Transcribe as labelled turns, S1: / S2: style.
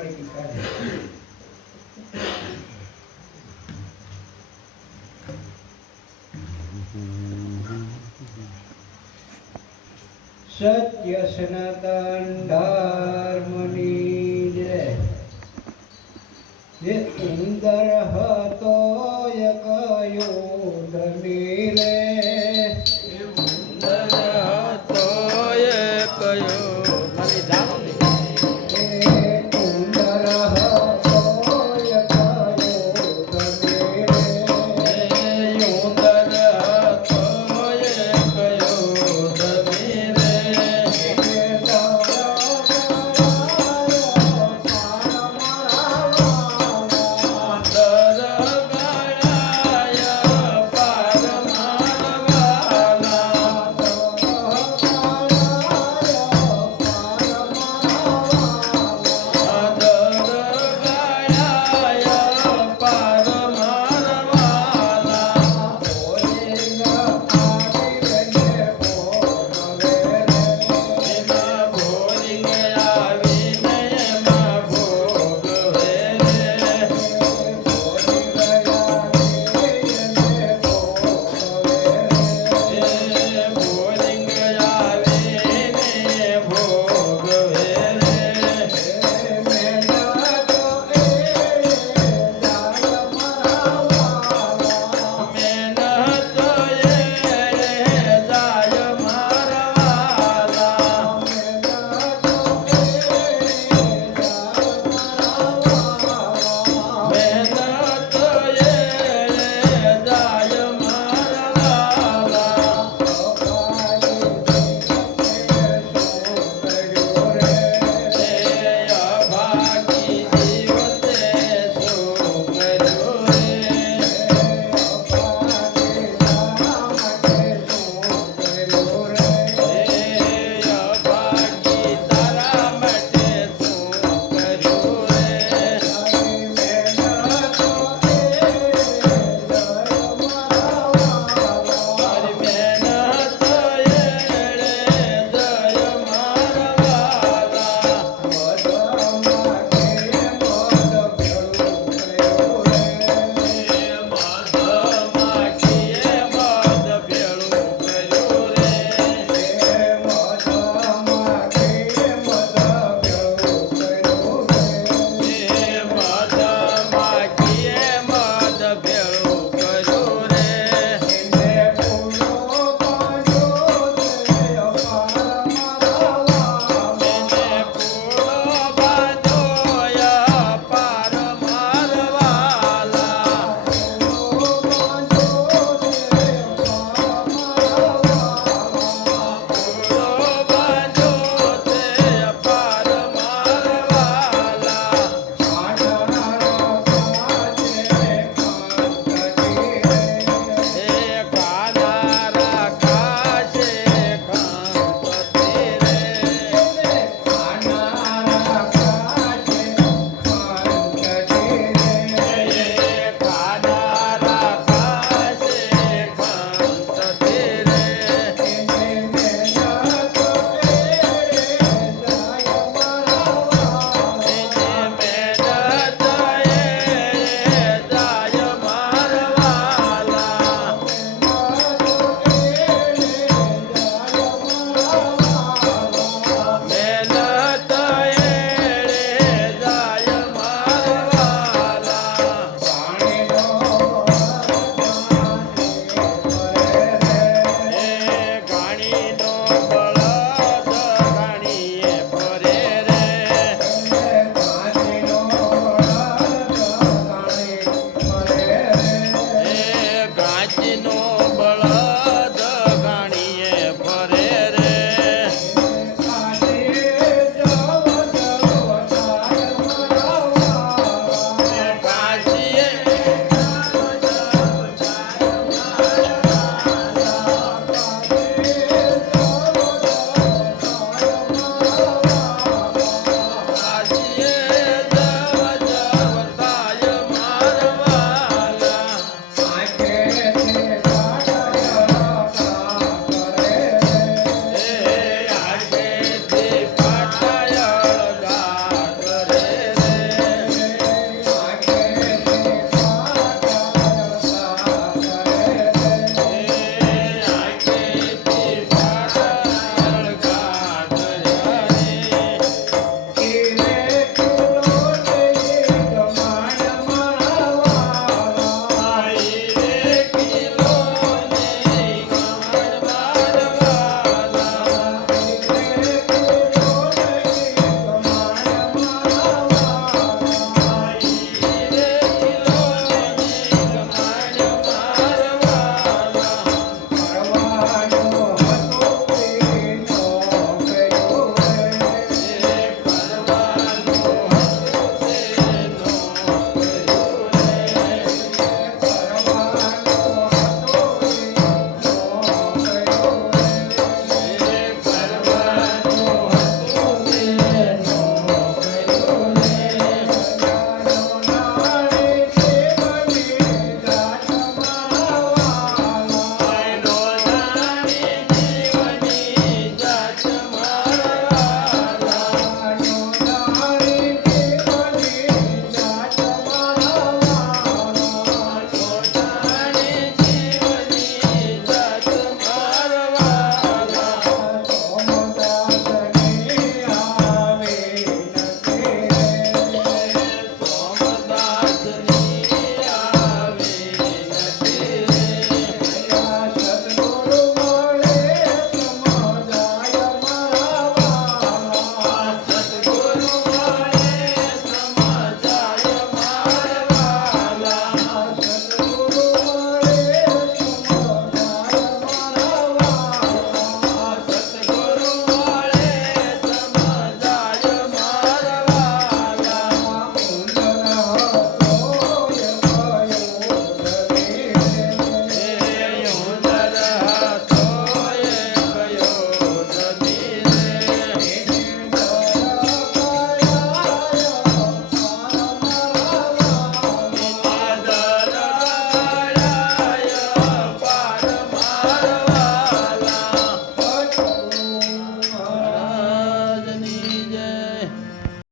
S1: पड़ेगी सत्य सनातन धर्मनी જે ઉંદર હતો એક યોધની